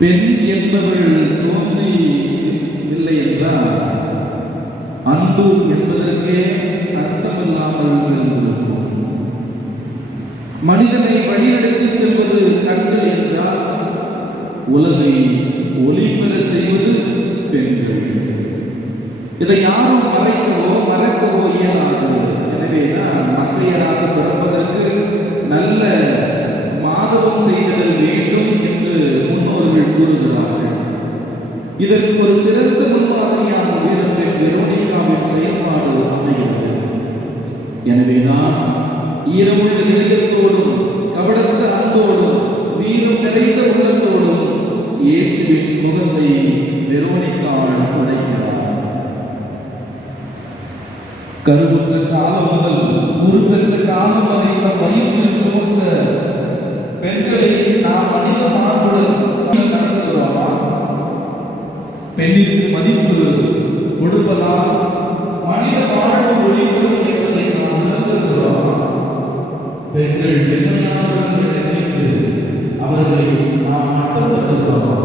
பெண் என்பவள் தோன்றி இல்லை என்றால் அன்பு என்பதற்கே அர்த்தமில்லாமல் இருந்திருக்கும். மனிதனை வழிநடத்தி செல்வது கண்கள் என்றால் உலகை ஒளிபெற செய்வது பெண்கள். இதை யாரும் மறக்கவோ இயலாது. எனவேதான் மங்கையராக பிறப்பதற்கு நல்ல மாதவம் செய்தல் வேண்டும் என்று முன்னோர்கள் கூறுகிறார்கள். இதற்கு ஒரு சிறந்த முன்மாதிரியான வீரப்பெண் வெரோனிகாவின் செயல்பாடு அமைகிறது. எனவேதான் ஈரமுள்ள இதயத்தோடும் கவனத்த அன்போடும் வீரம் நிறைந்த உள்ளத்தோடும் இயேசுவின் முகத்தை வெரோனிகாள் துடைக்கிறார். கருவுற்ற காலம் முதல் உருவற்ற காலம் வரை தம் வயிற்றில் சுமந்த பெண்களை நாம் மனித மாண்புடன் நடத்துகிறோமா? பெண்ணிற்கு மதிப்பு கொடுப்பதால் மனித வாழ்வு ஒளிபெறும் என்பதை நாம் உணர்ந்திருக்கிறோமா? பெண்கள் பெண்மையானவர்கள் என நினைத்து அவர்களை நாம் மட்டப்படுத்துகிறோமா?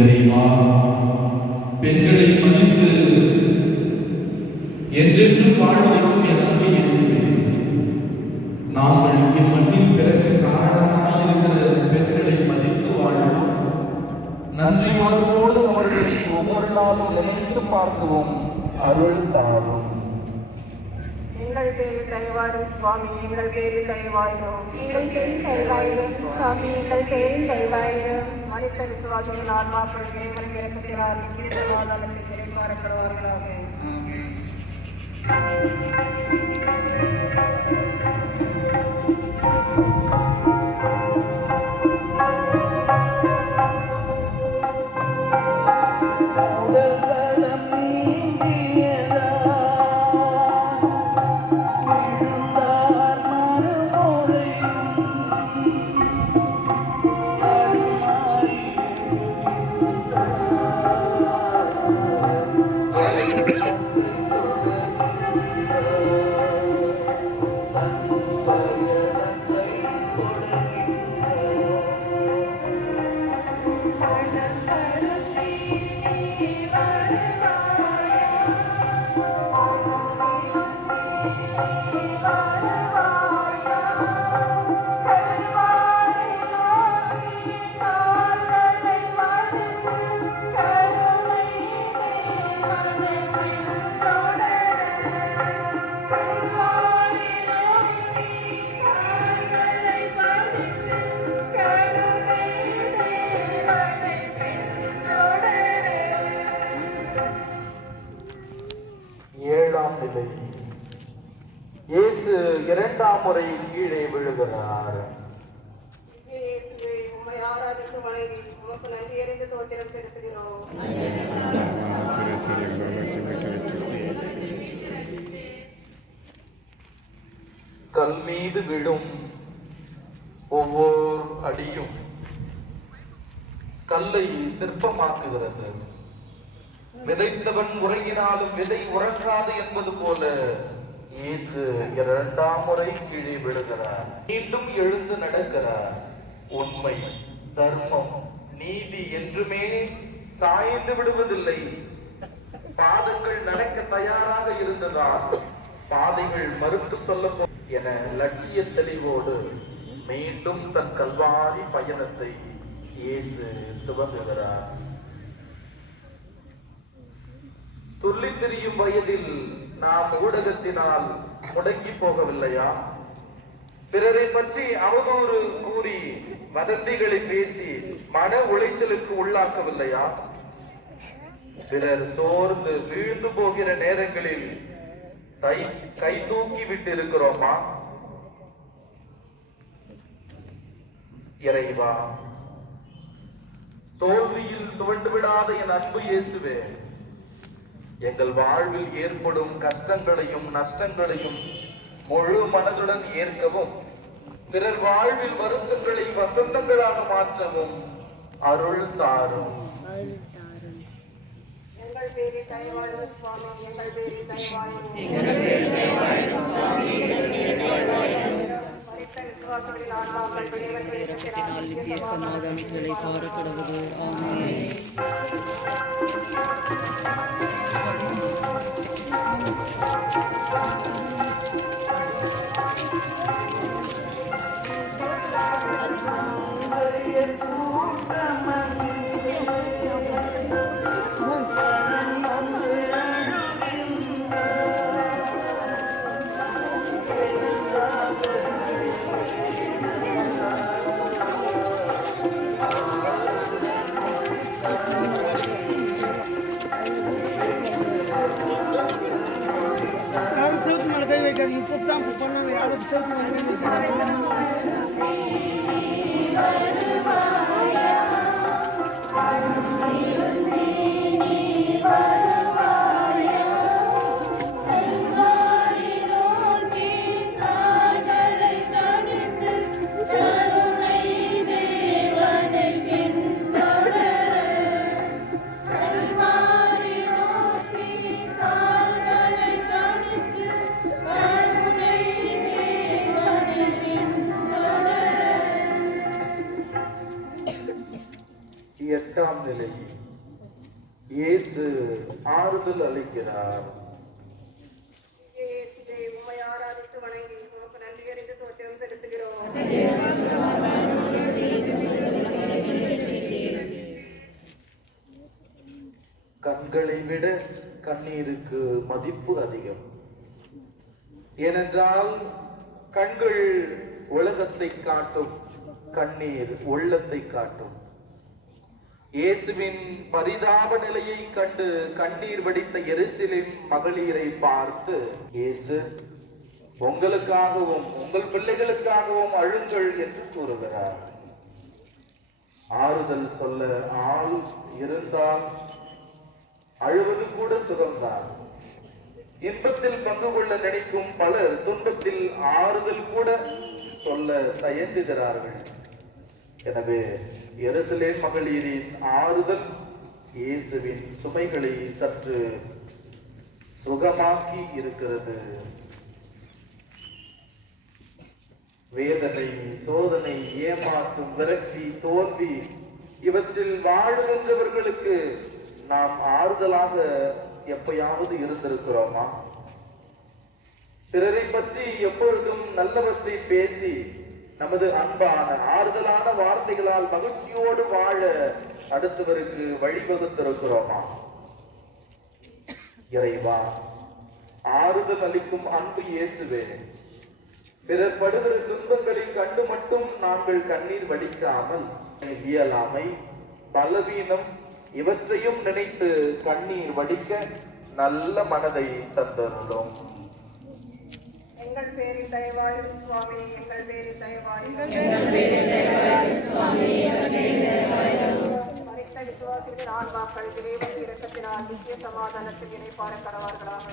இறைவா, பெண்களை மதித்து என்றென்றும் வாழ வைக்கும் என் அன்பை இயேசுவே, நாங்கள் இம்மண்ணில் பிறக்க காரணமாக இருக்கிற பெண்களை மதித்து வாழவும் நன்றியோடு அவர்களை ஒவ்வொரு நாளும் நினைத்து பார்க்கவும் அருள் தாரும். எங்கள் பேரில் தயவாயிரும் சுவாமி, எங்கள் பேரில் தயவாயிரும். எங்கள் பேரில் தயவாயிரும் சுவாமி, எங்கள் பேரில் தயவாயிரும். மனித விசுவாசிகள் ஆன்மாக்கள் இறைவன் இறக்கிறார். வாதாளத்தில் இறைமாறப்படுவார்களாக. இயேசு இரண்டாம் முறை கீழே விழுகிறார். கல் மீது விழும் ஒவ்வொரு அடியும் கல்லை சிற்பமாக்குகிறது. விதைத்தவன் உறங்கினாலும் விதை உறங்காது என்பது போல இயேசு இரண்டாம் முறை கீழே விழுகிறார். மீண்டும் எழுந்து நடக்கிறார். உண்மை, தர்மம், நீதி என்றுமே சாய்ந்து விடுவதில்லை. பாதங்கள் நடக்க தயாராக இருந்ததால் பாதைகள் மறுத்து சொல்ல என லட்சிய தெளிவோடு மீண்டும் தன் கல்வாரி பயணத்தை இயேசு துவங்குகிறார். துள்ளி திரியும் வயதில் நாம் ஊடகத்தினால் முடங்கி போகவில்லையா? பிறரை பற்றி அவதூறு கூறி வதந்திகளை பேசி மன உளைச்சலுக்கு உள்ளாக்கவில்லையா? பிறர் சோர்ந்து வீழ்ந்து போகிற நேரங்களில் கை தூக்கி விட்டு இருக்கிறோமா? இறைவா, தோல்வியில் துவண்டு விடாத என் அன்பு இயேசுவே, எங்கள் வாழ்வில் ஏற்படும் கஷ்டங்களையும் நஷ்டங்களையும் முழு மனதுடன் ஏற்கவும் பிறர் வாழ்வில் வருத்தங்களை வசந்தங்களாக மாற்றவும் அருள் தாரும். எங்கள் பேரில் தயவாயிரும் சுவாமி, எங்கள் பேரில் தயவாயிரும். விசுவாசங்களின் ஆன்மாக்கள் விளைவென்ற இரக்கத்தினால் நித்திய சமாதானங்களை பாரப்படுவது. ஆமென். யாரும் செவுத்து மேலே கை வைக்காதீங்க. இப்போ தான் பண்ணாங்க. யாரும் செவுத்து மேலே கை எட்டாம் நிலை. இயேசு ஆறுதல் அளிக்கிறார். உம்மை ஆராதித்து வணங்கி உமக்கு நன்றி அறிந்து தோற்றம் செலுத்துகிறோம். கண்களை விட கண்ணீருக்கு மதிப்பு அதிகம். ஏனென்றால் கண்கள் உலகத்தை காட்டும், கண்ணீர் உள்ளத்தை காட்டும். இயேசுவின் பரிதாப நிலையை கண்டு கண்ணீர் வடித்த எருசலேம் மகளிரை பார்த்து இயேசு உங்களுக்காகவும் உங்கள் பிள்ளைகளுக்காகவும் அழுங்கள் என்று கூறுகிறார். ஆறுதல் சொல்ல ஆள் இருந்தால் அழுவது கூட சுகம்தான். இன்பத்தில் பங்கு கொள்ள நினைக்கும் பலர் துன்பத்தில் ஆறுதல் கூட சொல்ல தயங்குகிறார்கள். எனவே எருசலேம் மகளிரின் ஆறுதல் இயேசுவின் சுமைகளை சற்று சுகமாக்கி இருக்கிறது. வேதனை, சோதனை, ஏமாற்றம், விரக்தி, தோல்வி இவற்றில் வாழுகின்றவர்களுக்கு நாம் ஆறுதலாக எப்பயாவது இருந்திருக்கிறோமா? பிறரை பற்றி எப்பொழுதும் நல்லவற்றை பேசி நமது அன்பான ஆறுதலான வார்த்தைகளால் மகிழ்ச்சியோடு வாழ அடுத்தவருக்கு வழிவகுத்திருக்கிறோமா? இறைவா, ஆறுதல் அளிக்கும் அன்பு இயேசுவே, பிறர் படுகிற துன்பங்களை கண்டு மட்டும் நாங்கள் கண்ணீர் வடிக்காமல் இயலாமை, பலவீனம் இவற்றையும் நினைத்து கண்ணீர் வடிக்க நல்ல மனதை தந்தருளும். எங்கள் பேரில் தயவாயிரும் சுவாமி, எங்கள் பேரில் தயவாயிரும். மரித்த விசுவாசிகளின் ஆன்மாக்கள் இறைவன் இரக்கத்தினால் நித்திய சமாதானத்தில் இணைப்பார கடவார்களாக.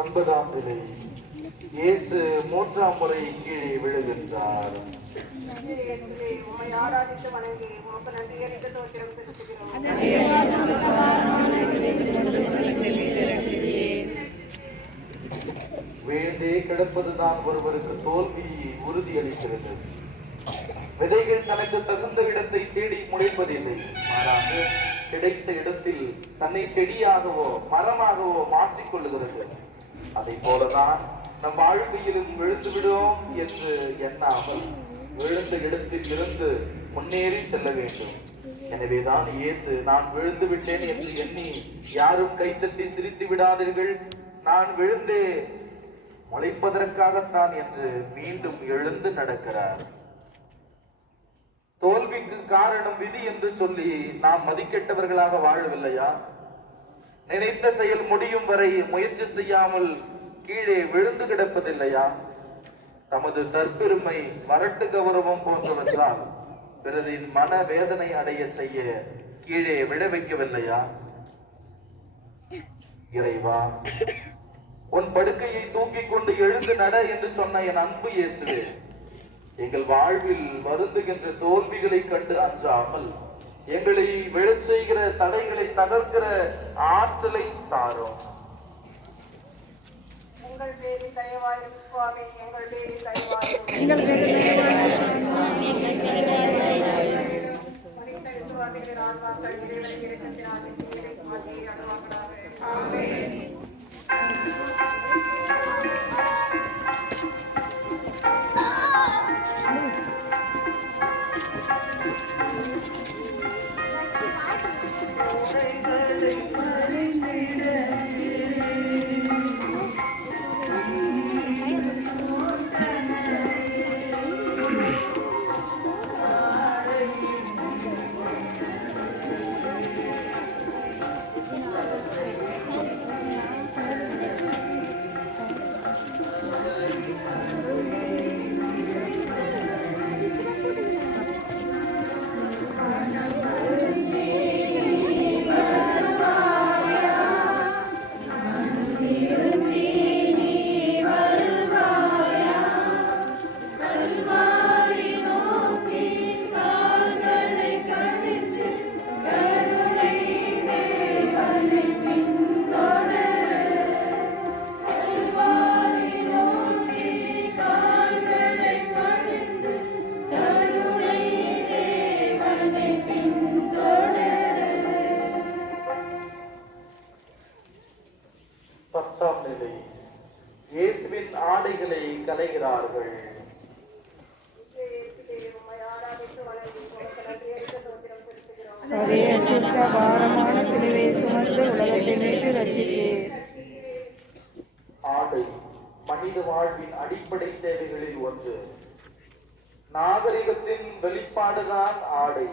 ஒன்பதாம் நிலை. இயேசு மூன்றாம் முறை கீழே விழுகின்றார். உம்மை ஆராதித்து வணங்கி உமக்கு நன்றி அறிந்து தோற்றம் செலுத்துகிறோம். வேண்டே கிடப்பதுதான் ஒருவருக்கு தோல்வி உறுதியளிக்கிறது. விதைகள் தனக்கு தகுந்த இடத்தை தேடி முளைப்பதில்லை, மாறாக கிடைத்த இடத்தில் தன்னை செடியாகவோ மரமாகவோ மாற்றிக்கொள்ளுகிறது. அதை போலதான் நம் வாழ்க்கையிலும் விழுந்து விடுவோம் என்று எண்ணாமல் விழுந்த இடத்தில் இருந்து முன்னேறி செல்ல வேண்டும். எனவேதான் இயேசு, நான் விழுந்து விட்டேன் என்று எண்ணி யாரும் கைத்தட்டி சிரித்து விடாதீர்கள், நான் விழுந்தே முளைப்பதற்காகத்தான் என்று மீண்டும் எழுந்து நடக்கிறார். தோல்விக்கு காரணம் விதி என்று சொல்லி நாம் மதிக்கெட்டவர்களாக வாழவில்லையா? நினைத்த செயல் முடியும் வரை முயற்சி செய்யாமல் கீழே விழுந்து கிடப்பதில்லையா? தமது தற்பெருமை, வரட்டு கௌரவம் போன்றவற்றால் பிறரின் மன வேதனை அடைய செய்ய கீழே விழ வைக்கவில்லையா? இறைவா, உன் படுக்கையை தூக்கிக் கொண்டு எழுந்து நட என்று சொன்ன என் அன்பு இயேசுவே, எங்கள் வாழ்வில் வருந்துகின்ற தோல்விகளை கண்டு அஞ்சாமல் எங்களை விழச் செய்கிற தடைகளை தகர்க்கிற ஆற்றலை தாரும். எங்கள் பேரில் தயவாயிரும் சுவாமி, எங்கள் பேரில் தயவாயிரும். மனித விசுவாசிகளின் ஆன்மாக்கள் இறைவனின் இரக்கத்தினால் இறைவனின் மத்தியை அடைவார்களாக. ஆமென். இயேசுவின் ஆடைகளை களைகிறார்கள். அதே அச்சுத்த பாரமான சிலுவை சுமந்து உலகத்தை மீட்டு ரட்சித்தீர். ஆடை மனித வாழ்வின் அடிப்படை தேவைகளில் ஒன்று. நாகரிகத்தின் வெளிப்பாடுதான் ஆடை.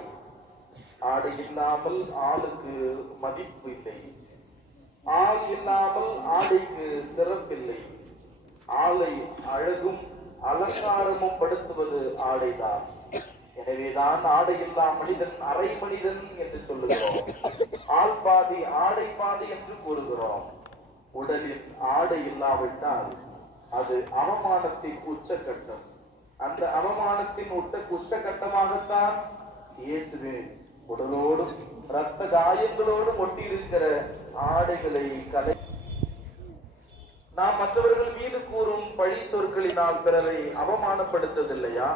ஆடை இல்லாமல் ஆளுக்கு மதிப்பு இல்லை. ஆள் இல்லாமல் ஆடைக்கு சிறப்பில்லை. ஆளை அழகும் அலங்காரமும் படுத்துவது ஆடைதான். எனவேதான் ஆடையில்லா மனிதன் அரை மனிதன் என்று சொல்லுகிறோம். ஆள் பாதி ஆடை பாதி என்று கூறுகிறோம். உடலில் ஆடை இல்லாவிட்டால் அது அவமானத்தின் உச்சக்கட்டம். அந்த அவமானத்தின் உச்சக்கட்டமாகத்தான் இயேசுவின் உடலோடும் இரத்த காயங்களோடும் ஒட்டியிருக்கிற ஆடைகளை கலை. நாம் மற்றவர்கள் மீது கூறும் பழி சொற்களினால் பிறரை அவமானப்படுத்ததில்லையா?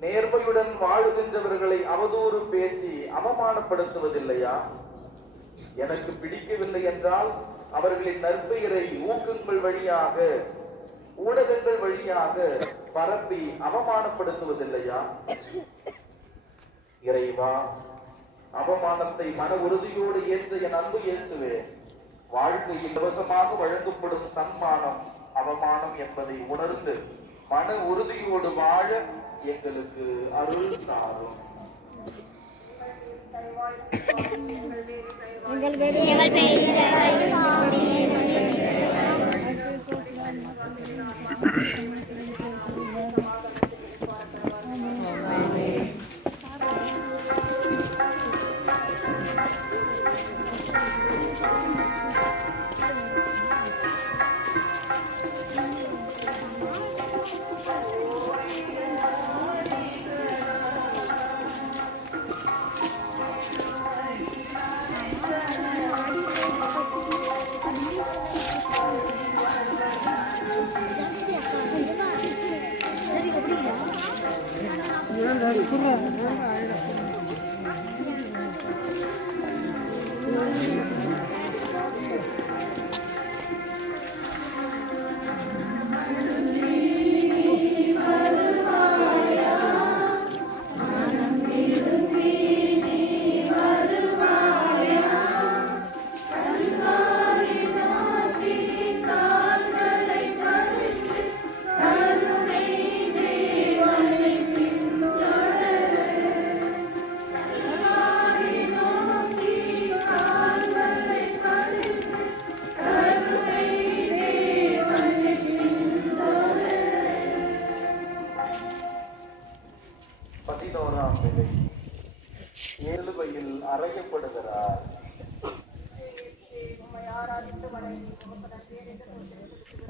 நேர்மையுடன் வாழுகின்றவர்களை அவதூறு பேசி அவமானப்படுத்துவதில்லையா? எனக்கு பிடிக்கவில்லை என்றால் அவர்களின் நற்பெயரை ஊக்கங்கள் வழியாக, ஊடகங்கள் வழியாக பரப்பி அவமானப்படுத்துவதில்லையா? இறைவா, அவமானத்தை மன உறுதியோடு ஏற்ற என் அன்பு இயேசுவே, வாழ்க்கையில் இலவசமாக வழங்கப்படும் சன்மானம் அவமானம் என்பதை உணர்ந்து மன உறுதியோடு வாழ எங்களுக்கு அருள் தாரும். எங்கள் பேரில்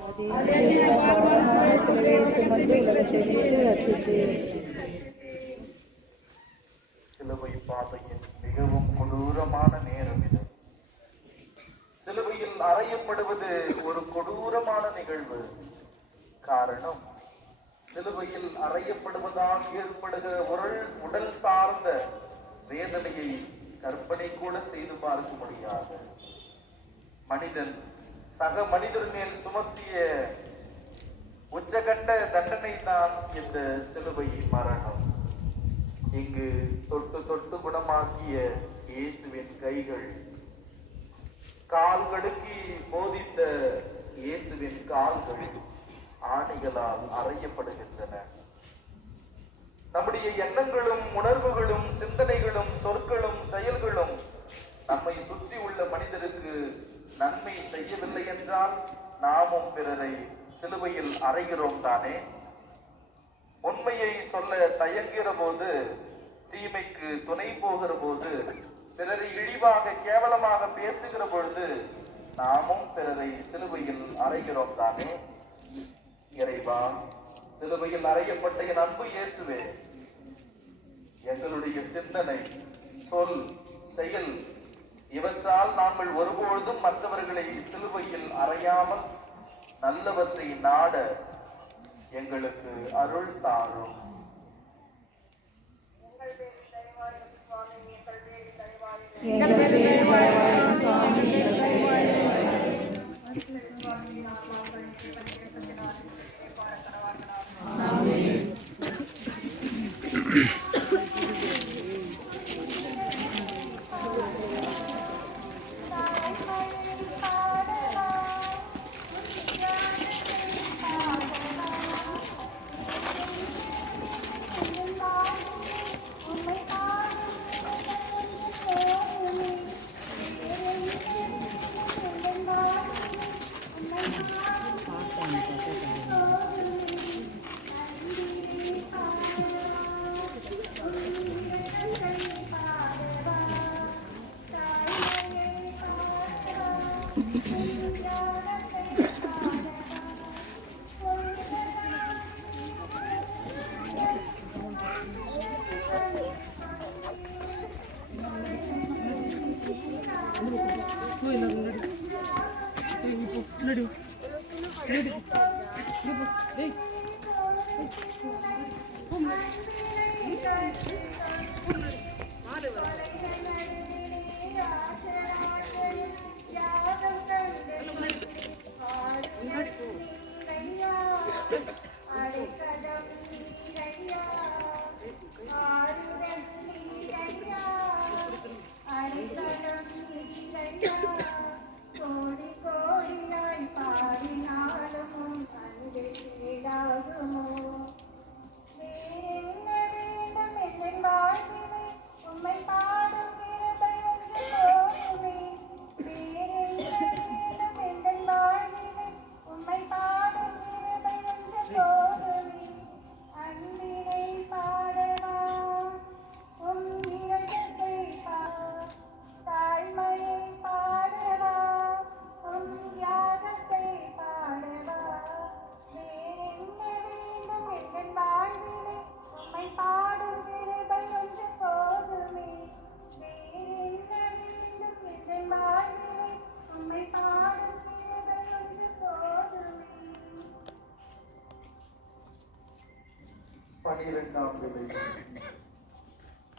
சிலுவை சுமந்து உலகத்தை மீட்டு ரட்சித்தீர். சிலுவை பாதையின் மிகவும் கொடூரமான நேரம் இது. சிலுவையில் அறையப்படுவது ஒரு கொடூரமான நிகழ்வு. காரணம், சிலுவையில் அறையப்படுவதால் ஏற்படுகிற உடல் சார்ந்த வேதனையை கற்பனை கூட செய்து பார்க்க முடியாது. மனிதன் சக மனிதர் மேல் சுமத்திய உச்சகட்ட தண்டனை தான் இந்த சிலுவை மரணம். இங்கு தொட்டு தொட்டு குணமாக்கிய இயேசுவின் கைகள், கால்களுக்கு போதித்த இயேசுவின் கால்கள் ஆணிகளால் அறையப்படுகின்றன. நம்முடைய எண்ணங்களும் உணர்வுகளும் சிந்தனைகளும் சொற்களும் செயல்களும் நம்மை சுற்றி உள்ள மனிதருக்கு நன்மை செய்யவில்லை என்றால் நாமும் பிறரை சிலுவையில் அறைகிறோம் தானே. உண்மையை சொல்ல தயங்குகிற போது, தீமைக்கு துணை போகிற போது, பிறரை இழிவாக கேவலமாக பேசுகிற பொழுது நாமும் பிறரை சிலுவையில் அறைகிறோம் தானே. இறைவா, சிலுவையில் அறையப்பட்ட என் அன்பு இயேசுவே, எங்களுடைய சிந்தனை, சொல், செயல் இவற்றால் நாங்கள் ஒருபொழுதும் மற்றவர்களை சிலுவையில் அறையாமல் நல்லவற்றை நாட எங்களுக்கு அருள் தாரும். எங்கள் பேரில் தயவாயிரும் சுவாமி, எங்கள் பேரில்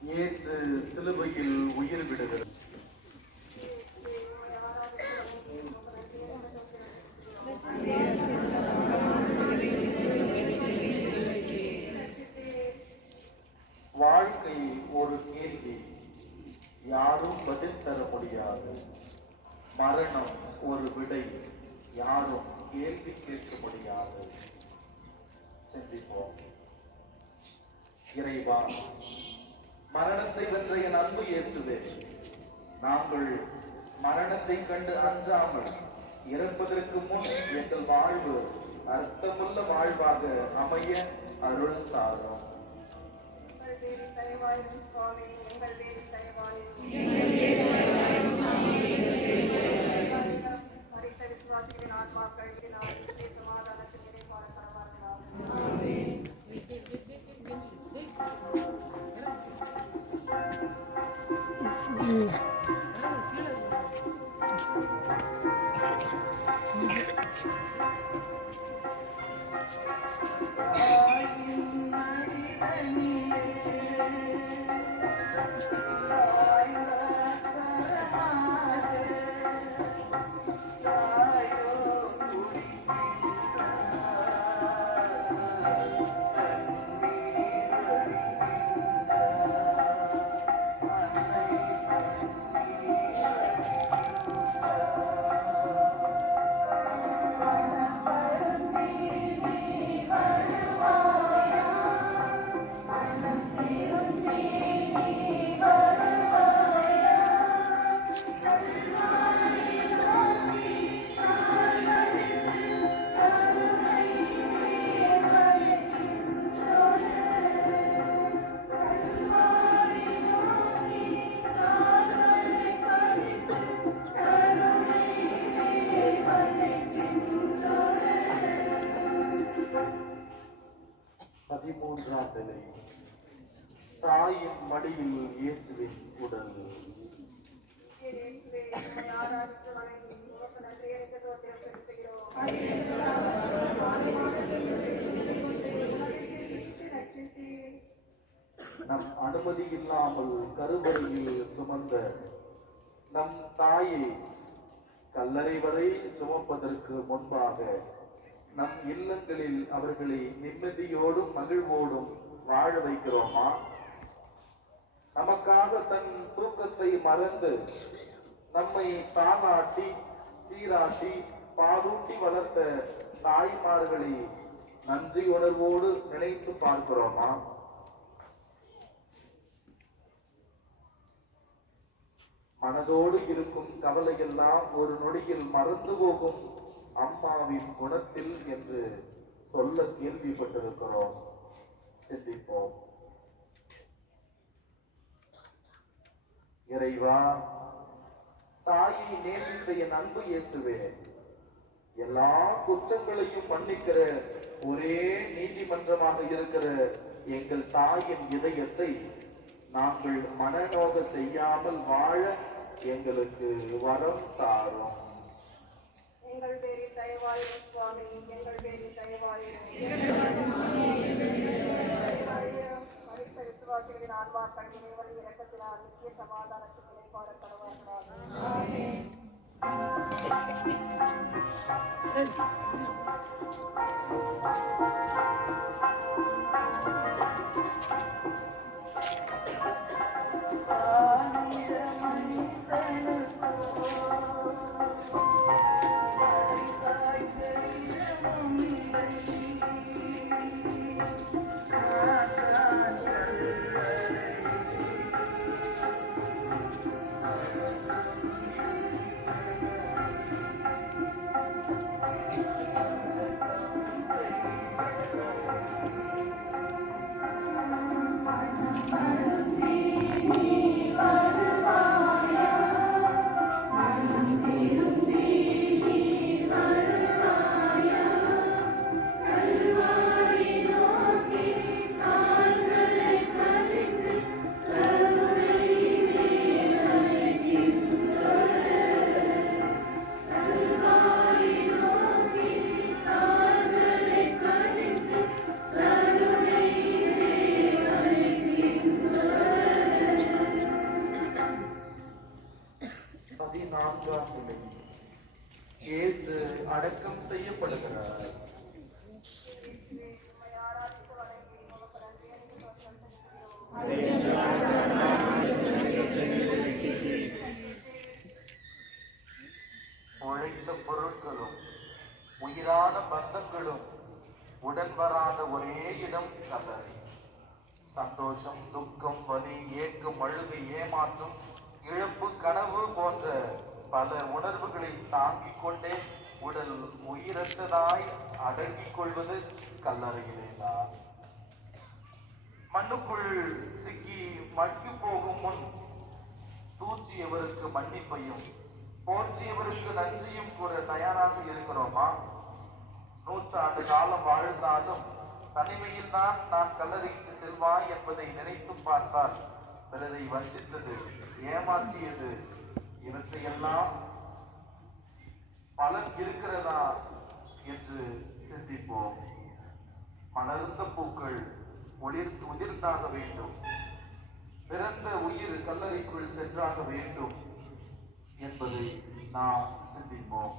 இயேசு சிலுவையில் உயிர் விடுகிறது. வாழ்க்கை ஒரு கேள்வி, யாரும் பதில் தர முடியாது. மரணம் ஒரு விடை, யாரும் கேள்வி கேட்க முடியாது. சிந்திப்போம். இறைவா, மரணத்தை வென்ற என் அன்பு இயேசுவே, நாங்கள் மரணத்தை கண்டு அஞ்சாமல் இறப்பதற்கு முன் எங்கள் வாழ்வு அர்த்தமுள்ள வாழ்வாக அமைய அருள் தாரும். ஆத்மாக்கள் இறக்கத்தினால் நித்திய சமாதானத்தில் இறைப்பார கடவார்களாக. நிலை தாயின் மடியில் இயேசுவின் உடல். நம் அனுமதி இல்லாமல் கருவறையில் சுமந்த நம் தாயை கல்லறை வரை சுமப்பதற்கு முன்பாக நம் இல்லங்களில் அவர்களை நிம்மதியோடும் மகிழ்வோடும் வாழ வைக்கிறோமா? நமக்காக தன் தூக்கத்தை மறந்து நம்மை தானாட்டி சீராட்டி பாலூட்டி வளர்த்த தாய்மார்களை நன்றி உணர்வோடு நினைத்து பார்க்கிறோமா? மனதோடு இருக்கும் கவலையெல்லாம் ஒரு நொடியில் மறந்து போகும் அம்மாவின் குணத்தில் என்று சொல்ல கேள்விப்பட்டிருக்கிறோம். சிந்திப்போம். இறைவா, தாயை நேசித்த என் அன்பு இயேசுவே, எல்லா குற்றங்களையும் மன்னிக்கிற ஒரே நீதிமன்றமாக இருக்கிற எங்கள் தாயின் இதயத்தை நாங்கள் மனநோக செய்யாமல் வாழ எங்களுக்கு வரம் தாரும். எங்கள் பேரில் தயவாயிரும் சுவாமி, எங்கள் பேரில் தயவாயிரும். மரித்த விசுவாசிகளின் ஆன்மாக்கள் இறைவனின் இரக்கத்தினால் நித்திய சமாதானத்தில் நிலைப்பாட கடவார்களாக. இயேசு அடக்கம் செய்யப்படுகிறார். உழைத்த பொருட்களும் உயிரான பந்தங்களும் உடன் வராத ஒரே இடம் கல்லறை. சந்தோஷம், துக்கம், வலி, ஏக்கம், அழுகை, ஏமாற்றம், இழப்பு, கனவு போன்ற பல உணர்வுகளை தாங்கிக் கொண்டே உடல் உயிரற்றதாய் அடங்கிக் கொள்வது கல்லறையிலேதான். மண்ணுக்குள் சிக்கி மக்கி போகும் முன் தூற்றியவருக்கு மன்னிப்பையும் போற்றியவருக்கு நன்றியும் கூற தயாராக இருக்கிறோமா? காலம் வாழ்ந்தாலும் தனிமையில் தான் நான் கல்லறைக்கு செல்வாய் என்பதை நினைத்து பார்த்தால் பிறரை வஞ்சித்தது, ஏமாற்றியது, இவற்றையெல்லாம் பலன் இருக்கிறதா என்று சிந்திப்போம். மலர்ந்த பூக்கள் உதிர்ந்தாக வேண்டும், பிறந்த உயிர் கல்லறைக்குள் சென்றாக வேண்டும் என்பதை நாம் சிந்திப்போம்.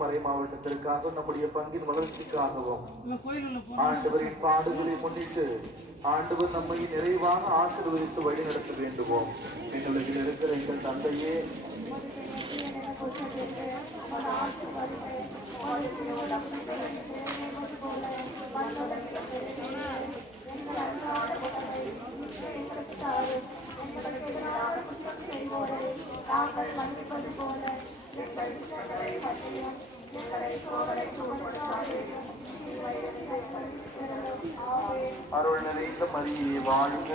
மறை மாவட்டத்திற்காகவும் நம்முடைய பங்கின் வளர்ச்சிக்காகவும் ஆண்டவரின் பாடுகளை முன்னிட்டு ஆண்டவர் நம்மை நிறைவாக ஆசீர்வதித்து வழி நடத்த வேண்டுவோம். எங்களுக்கு இருக்கிற எங்கள் தந்தையே, அருள் நிறைந்த மரியே வாழ்க.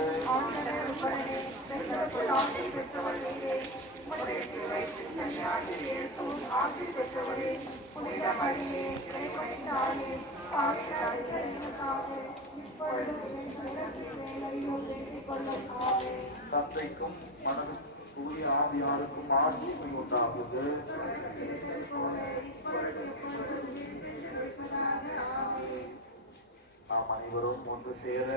தந்தைக்கும் மனதுக்கும் தூய ஆவியாருக்கும் ஆட்சி உண்டாகுக. நாம் அனைவரும் ஒன்று சேர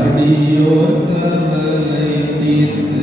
அடியோர் கவலை தீர்த்து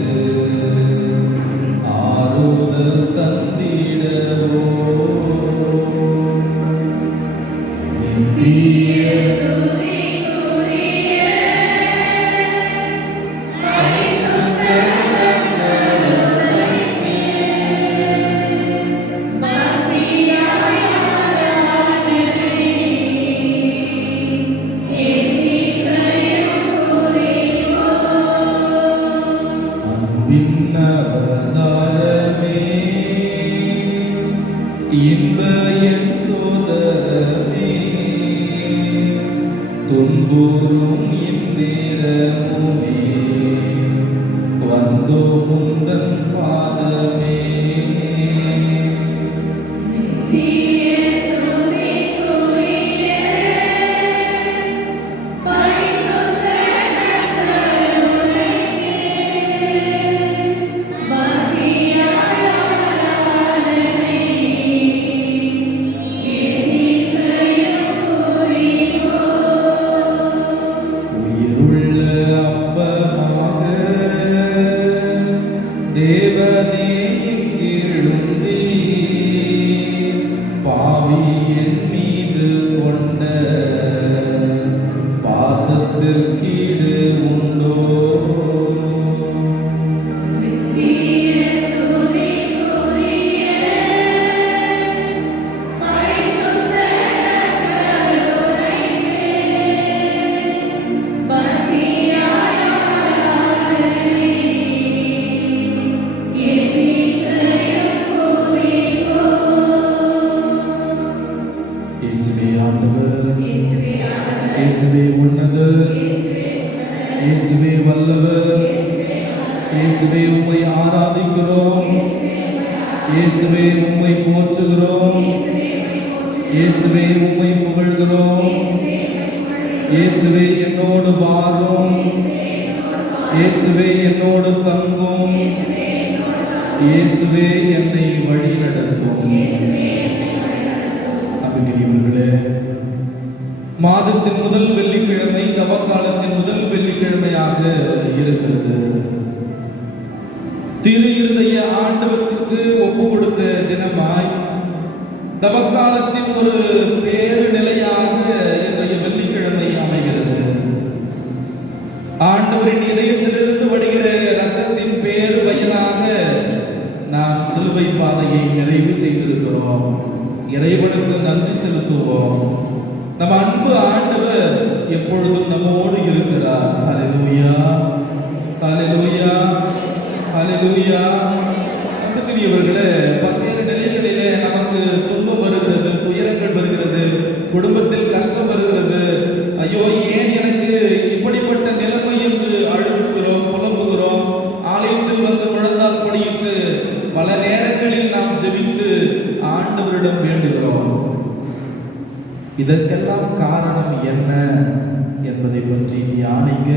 விண்ணவதாரமே இன்ப என் சோதரமே துன்புறும் இந்நேரமுமே வந்தோ முந்தன் பாதமே இயேசுவே உன்னதர், இயேசுவே வல்லவர், இயேசுவே உம்மை ஆராதிக்கிறோம், இயேசுவே உம்மை போற்றுகிறோம், இயேசுவே உம்மை புகழ்கிறோம், இயேசுவே என்னோடு வாரும், இயேசுவே என்னோடு தங்கும், இயேசுவே என்னை வழி நடத்தும். அன்புக்குரியவர்களே, மாதத்தின் முதல் வெள்ளிக்கிழமை தவக்காலத்தின் முதல் வெள்ளிக்கிழமையாக இருக்கிறது. திரு இருதய ஆண்டவத்திற்கு ஒப்பு கொடுத்த தினமாய் தவக்காலத்தின் ஒரு பேரு நிலையாக இன்றைய வெள்ளிக்கிழமை அமைகிறது. ஆண்டவரின் இதயத்திலிருந்து வடிகிற இரத்தத்தின் பேரு பயனாக நாம் சிலுவை பாதையை நிறைவு செய்திருக்கிறோம். இறைவனுக்கு நன்றி செலுத்துவோம். நம் அன்பு ஆண்டவர் எப்பொழுதும் நம்மோடு இருக்கிறார். ஹல்லேலூயா, ஹல்லேலூயா, ஹல்லேலூயா. அன்புக்குரியவர்களே, பல்வேறு நிலைகளிலே நமக்கு துன்பம் வருகிறது, துயரங்கள் வருகிறது, குடும்பத்தில் கஷ்டம் வருகிறது. ஐயோ, ஏன் எனக்கு இப்படிப்பட்ட நிலைமை என்று அழுகிறோம், புலம்புகிறோம். ஆலயத்தில் வந்து முழந்தால் படியிட்டு பல நேரங்களில் நாம் ஜெபித்து ஆண்டவரிடம் வேண்டுகிறோம். இதற்கெல்லாம் காரணம் என்ன என்பதை பற்றி தியானிக்க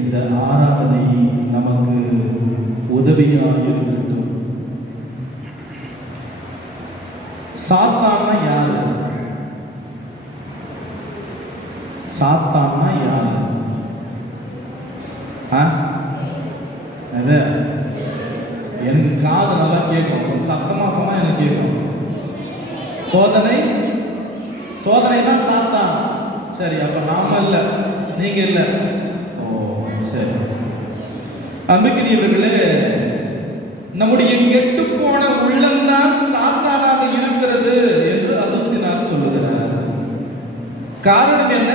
இந்த ஆராதனை நமக்கு உதவியாக இருக்கட்டும். சாத்தான்னா யாரு? சாத்தான்னா யாரு? என் காது நல்லா கேட்கும், சத்தமா சொன்னா எனக்கு கேட்கும். சோதனை, சோதனை தான் சாத்தான். சரி, அப்ப நாம இல்ல, நீங்க இல்ல. ஓ சரி. அன்புக்குரியவர்களே, நம்முடைய கெட்டு போன உள்ளம்தான் சாத்தானாக இருக்கிறது என்று அகுஸ்தினார் சொல்லுகிறார். காரணம் என்ன?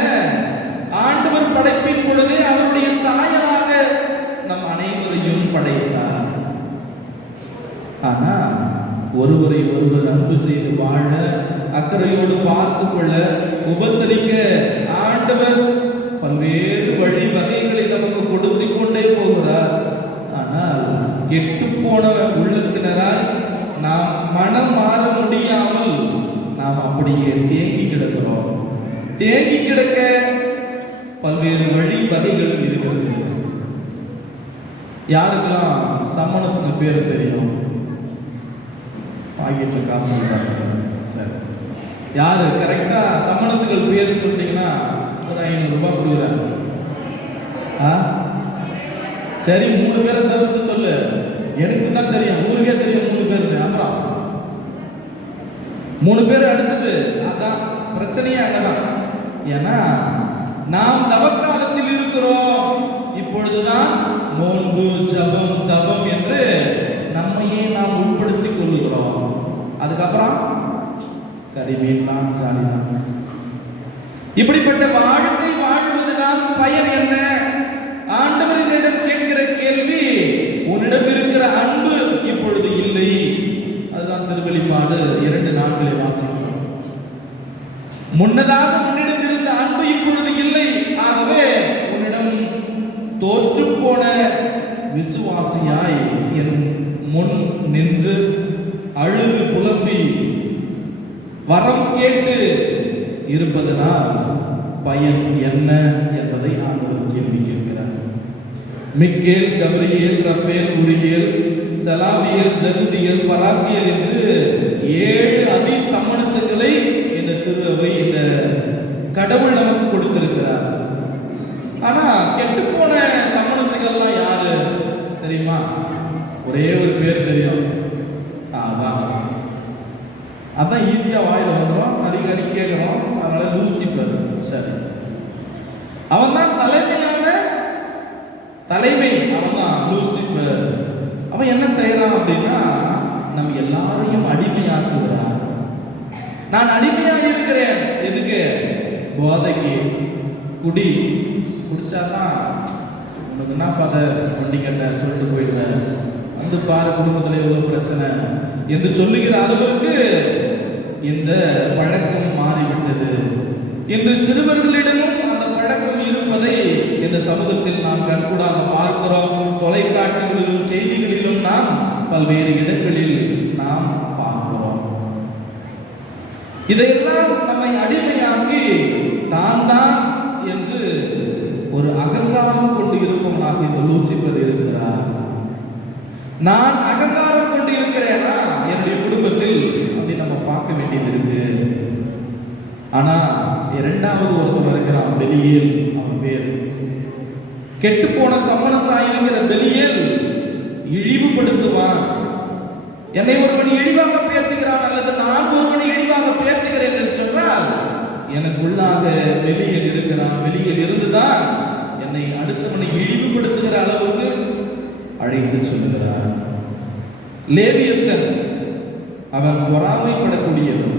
ஆண்டவர் படைப்பின் பொழுதே அவருடைய சாயலாக நம் அனைவரையும் படைத்தார். ஆனா ஒருவரை ஒருவர் அன்பு செய்து வாழ, அக்கறையோடு பார்த்து கொள்ள, உபசரிக்க ஆண்டவர் பல்வேறு வழி வகைகளை நமக்கு கொடுத்து கொண்டே போகிறார். ஆனால் கெட்டு போன உள்ளத்தினரால் நாம் மனம் மாற முடியாமல் நாம் அப்படியே தேங்கி கிடக்கிறோம். தேங்கி கிடக்க பல்வேறு வழி வகைகள் இருக்கிறது. யாருக்கெல்லாம் சமணஸ்னு பேர் தெரியும்? பாக்கெட்டில் காசு சரி, யாரு கரெக்டா சமணசுகள் பேர் சொல்லிட்டீங்கன்னா ஒரு 500 ரூபாய் கொடுக்குறாங்க. சரி, 3 பேரை தவிர்த்து சொல்லு. எனக்கு தான் தெரியும், ஊருக்கே தெரியும் 3 பேர். அப்புறம் 3 பேர் அடுத்தது. அதான் பிரச்சனையே அங்கதான். ஏன்னா நாம் தவக்காலத்தில் இருக்கிறோம். இப்பொழுதுதான் நோன்பு, ஜபம், தவம் என்று நம்மையே நாம் உட்படுத்திக் கொள்ளுகிறோம். அதுக்கப்புறம் கறி வீட்டலாம், ஜாலிதான். இப்படிப்பட்ட வாழ்க்கை வாழ்வதனால் பயன் என்ன? ஆண்டவரிடம் கேட்கிற கேள்வி, உன்னிடம் முன்னதாக உன்னிடம் இருந்த அன்பு இப்பொழுது இல்லை. ஆகவே உன்னிடம் தோற்று போன விசுவாசியாய் என் முன் நின்று அழுது புலம்பி வரம் கேட்டு இருப்பதனால் பயன் என்ன என்பதை ஆண்டவர் கேள்வி கேட்கிறார். மிக்கேல், கபிரியேல், ரஃபேல், உரியேல், செலாவியேல், ஜெருதியேல், பராக்கியேல் என்று 7 அதி சமணசுகளை இந்த திருவை இந்த கடவுள் நமக்கு கொடுத்திருக்கிறார். ஆனா கெட்டு போன சமணசுகள்லாம் யாரு தெரியுமா? ஒரே ஒரு பேர் தெரியும். அதான் ஈஸியா வாயில வந்துடும், அடிக்கடி கேட்கிறோம். அதனால லூசிபர். சரி, அவன் தான் தலைமை, அவன் தான் லூசிபர். அவன் என்ன செய்யறான் அப்படின்னா, நம்ம எல்லாரையும் அடிமையாக்குகிறான். நான் அடிமையாக இருக்கிறேன். எதுக்கு? போதைக்கு. குடிச்சாதான் உனக்கு என்ன ஃபாதர் வண்டி கட்ட சொல்லிட்டு போயிடுவேன், வந்து பாரு குடும்பத்தில் எவ்வளவு பிரச்சனை என்று சொல்லுகிற அளவிற்கு இந்த பழக்கம் மாறிவிட்டது. இன்று சிறுவர்களிடமும் அந்த பழக்கம் இருப்பதை இந்த சமூகத்தில் நாம் கண்கூடாக பார்க்கிறோம். தொலைக்காட்சிகளிலும் செய்திகளிலும் நாம் பல்வேறு இடங்களில் நாம் பார்க்கிறோம். இதையெல்லாம் நம்மை அடிமையாக்கி தான் என்று ஒரு அகங்காரம் கொண்டு இருப்பவனாக இந்த லூசிபர் இருக்கிறார். நான் அகங்காரம் கொண்டு இருக்கிறேனா என்னுடைய குடும்பத்தில் அப்படி நம்ம பார்க்க வேண்டியது இருக்கு. ஆனா இரண்டாவது ஒருத்தர் இருக்கிறான், பெலியேல். அவன் பேர் கெட்டு போன சமணசாய் இருக்கிற பெலியேல் இழிவுபடுத்துவான். என்னை ஒருவன் இழிவாக பேசுகிறான் அல்லது நான் ஒருவனை இழிவாக பேசுகிறேன் என்று சொன்னால் எனக்குள்ளாக வெளியில் இருக்கிறான். வெளியில் இருந்துதான் என்னை அடுத்தவனை இழிவுபடுத்துகிற அளவுக்கு அழைத்து சொல்லுகிறார். லேவியத்தன் அவன் பொறாமைப்படக்கூடியவன்.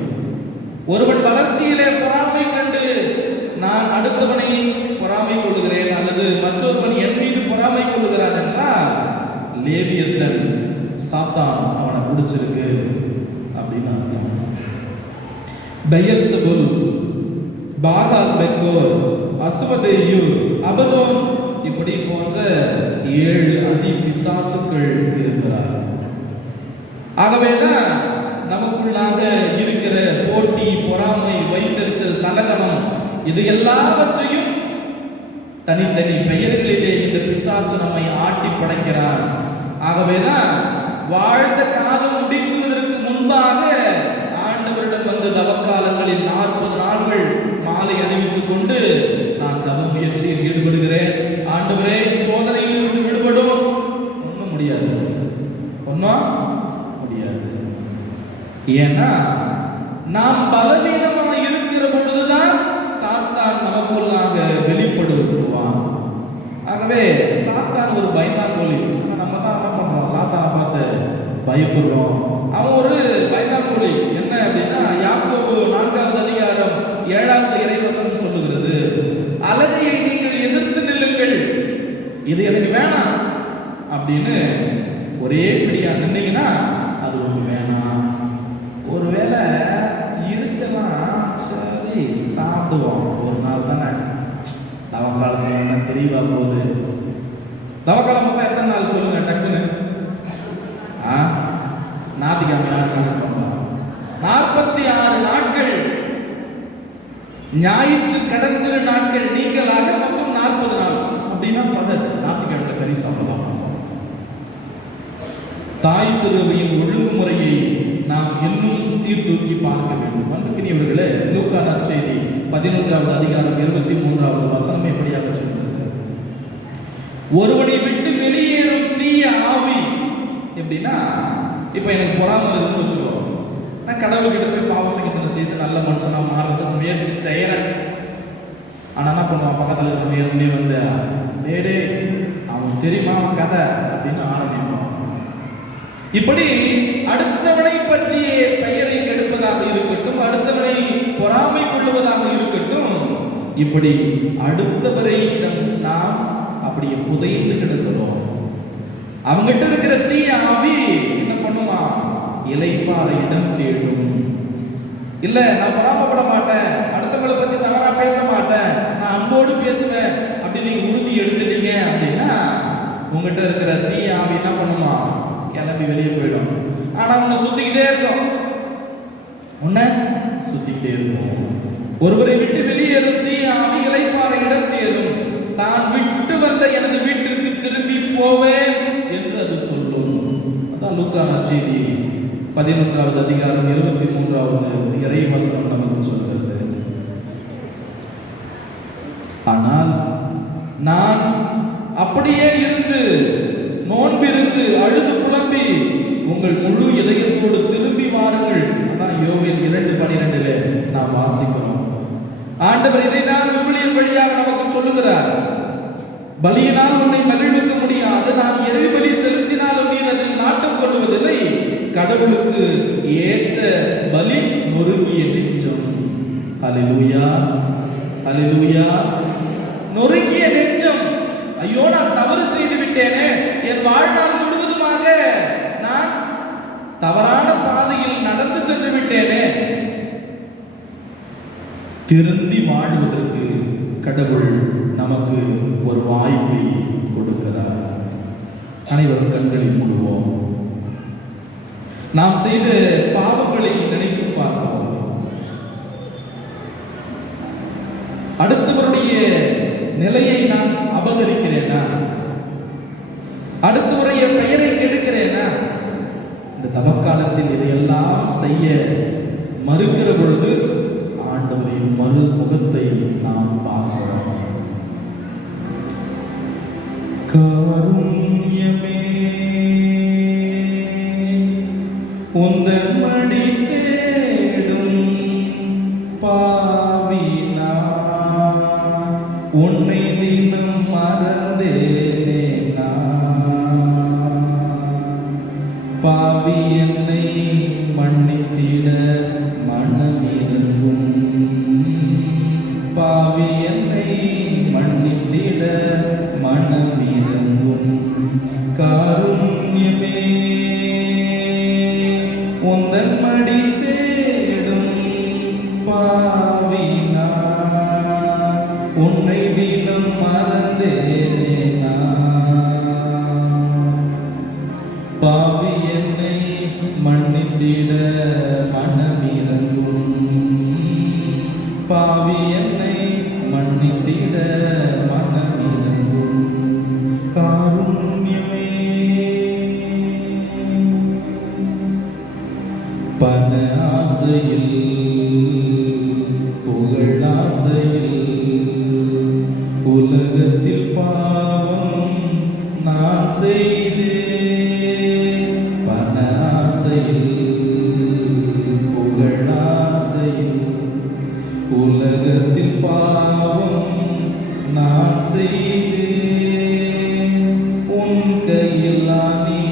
ஒருவன் வளர்ச்சியிலே பொறாமை கண்டு நான் அடுத்தவனை பொறாமை கொள்ளுகிறேன் அல்லது மற்றொருவன் என் மீது பொறாமை கொள்ளுகிறான் என்றால் லேவியத்தன் சாத்தான் அவனை பிடிச்சிருக்கு அப்படின்னு அர்த்தம். பெயல்செபூல், பாகால் பெக்கோர், அசுவதேயு, அபதோன் இப்படி போன்ற 7 அதி பிசாசுக்கள் இருக்கிறார். ஆகவேதான் நமக்குள்ளாக இருக்கிற போட்டி, பொறாமை, வைத்தறிச்சல், தலகணம் இது எல்லாவற்றையும் தனித்தனி பெயர்களிலே இந்த பிசாசு நம்மை ஆட்டி படைக்கிறார். ஆகவேதான் வாழ்ந்த காலம் முடிந்துவதற்கு முன்பாக ஆண்டவரிடம் வந்து தவக்காலங்களில் 40 நாட்கள் மாலை அணிவித்துக் கொண்டு நான் தவ முயற்சியில் ஈடுபடுகிறேன். ஆண்டவரே சோதனையில் இருந்து விடுபடும். ஒன்றும் முடியாது. ஏன்னா நாம் பலவீனமாக இருக்கிற பொழுதுதான் சாத்தான் நமக்குள்ளாக வெளிப்படுத்துவான். ஆகவே சாத்தான் ஒரு பயந்தாங்கோலி. நம்ம தான் என்ன பண்றோம்? சாத்தானை பார்த்து பயப்படுறோம். அவன் ஒரு பயந்தாங்கோலி. என்ன அப்படின்னா, யாக்கோபு 4வது அதிகாரம் 7வது இறைவசனம் சொல்லுகிறது, அலகையை நீங்கள் எதிர்த்து நில்லுங்கள், இது எனக்கு வேணாம் அப்படின்னு ஒரே பிடியா நின்னீங்கன்னா அது ஒன்று வேணாம். ஒருவேளை இருக்கலாம், சரி சாப்பிடுவோம், ஒரு நாள் தானே, தவக்காலத்தில் என்ன தெரியவா போகுது. தவக்காலம் மொத்தம் எத்தனை நாள் சொல்லுங்க டக்குன்னு? ஞாயிற்றுக்கிழமை யார் கணக்கு பண்ணுவோம்? 46 நாட்கள். ஞாயிற்று கடந்திரு நாட்கள் நீங்களாக மொத்தம் 40 நாள். அப்படின்னா ஞாயிற்றுக்கிழமை கறி சாப்பிடலாம். தாய் திருவையின் ஒழுங்குமுறையை நாம் இன்னும் சீர்தூக்கி பார்க்க வேண்டும். அன்புக்குரியவர்களே, லூக்கா நற்செய்தி 11வது அதிகாரம் 23வது வசனம் எப்படியாக சொல்கிறது? ஒருவனை விட்டு வெளியேறும் தீய ஆவி. எப்படின்னா, இப்ப எனக்கு பொறாமை இருக்குன்னு வச்சுக்கோ, நான் கடவுள்கிட்ட போய் பாவசங்கத்தில் செய்து நல்ல மனுஷனா மாறதுக்கு முயற்சி செய்யறேன். ஆனா என்ன பண்ணுவான்? பக்கத்துல இருக்க நேரே வந்து நேரே அவன் தெரியுமா கதை அப்படின்னு ஆரம்பிப்பான். இப்படி அடுத்தவனை பற்றிய பெயரை கெடுப்பதாக இருக்கட்டும், அடுத்தவனை பொறாமை கொள்ளுவதாக இருக்கட்டும், இப்படி அடுத்தவரை நாம் அப்படியே புதைந்து கிடக்கிறோம். அவங்கிட்ட இருக்கிற தீய ஆவி என்ன பண்ணுமா? இலைப்பாறை இடம் தேடும். இல்ல நான் பொறாமப்பட மாட்டேன், அடுத்த மற்றவங்களை பத்தி தவறா பேச மாட்டேன், நான் அன்போடு பேசுவேன் அப்படின்னு நீங்க உறுதி எடுத்துட்டீங்க அப்படின்னா உங்ககிட்ட இருக்கிற தீய ஆவி என்ன பண்ணுமா? கிளம்பி வெளியே போயிடும். ஆனா உன்னை சுத்திக்கிட்டே இருக்கும், உன்னை சுத்திக்கிட்டே இருக்கும். ஒருவரை விட்டு வெளியேறும் தீய ஆவிகளை பாரு இடம் தேரும். நான் விட்டு வந்த எனது வீட்டிற்கு திரும்பி போவேன் என்று அது சொல்லும். அதான் லூக்கா நற்செய்தி 11வது அதிகாரம் 23வது இறைவசனம் நமக்கு சொல்கிறது. ஆனால் நான் அப்படியே இருந்து நோன்பிருந்து அழுது புலம்பி உங்கள் முழு இதயத்தோடு திரும்பி வாருங்கள். அதான் யோவேல் 2:12 நாம் வாசிக்கிறோம். ஆண்டவர் இதை தான் விவிலியம் வழியாக நமக்கு சொல்லுகிறார். பலியினால் உன்னை மகிழ்விக்க முடியாது, நான் எரி பலி செலுத்தினாலும் நீர் அதில் நாட்டம் கொள்வதில்லை. கடவுளுக்கு ஏற்ற பலி நொறுங்கிய நெஞ்சம். அல்லேலூயா, அல்லேலூயா. நொறுங்கிய நெஞ்சம். ஐயோ, நான் தவறு செய்து விட்டேனே, என் வாழ்நாள் முழுவதுமாக நான் தவறான பாதையில் நடந்து சென்று விட்டேனே. திருந்தி வாழ்வதற்கு கடவுள் நமக்கு ஒரு வாய்ப்பை கொடுக்கிறார். அனைவரும் கண்களை மூடுவோம். நாம் செய்த பாவங்களை நினைத்து பார்ப்போம். அடுத்தவருடைய நிலையை நான் அபகரிக்கிறேனா? அடுத்தவருடைய பெயரை கெடுக்கிறேனா? இந்த தவக்காலத்தில் இதையெல்லாம் செய்ய மறுக்கிற பொழுது ஆண்டவரின் மறு முகத்தை நாம் பார்க்கிறோம். காருண்யமே உந்தன் மடி தேடும் பாவினா உன்னை தினம் மறந்தேனே பாவி என்னை மன்னித்திட மனமிருக்கும். பாவி என்னை மன்னித்திட மனமிருக்கும். காருண்யமே உந்தன் மடி தேடும் பாவினா உன்னை தினம் மறந்தேனே பாவி என்னை மன்னித்திட மனமிரங்கும். பாவி என்னை மன்னித்திட மனமிரங்கும். காருண்யமே பண ஆசையில் புகழாசையில் உலகத்தில் பாவம் நான் செய்தேன். பண ஆசையில் புகழாசையில் உலகத்தில் பாவம் நான் செய்தேன். உன் கையில் நீ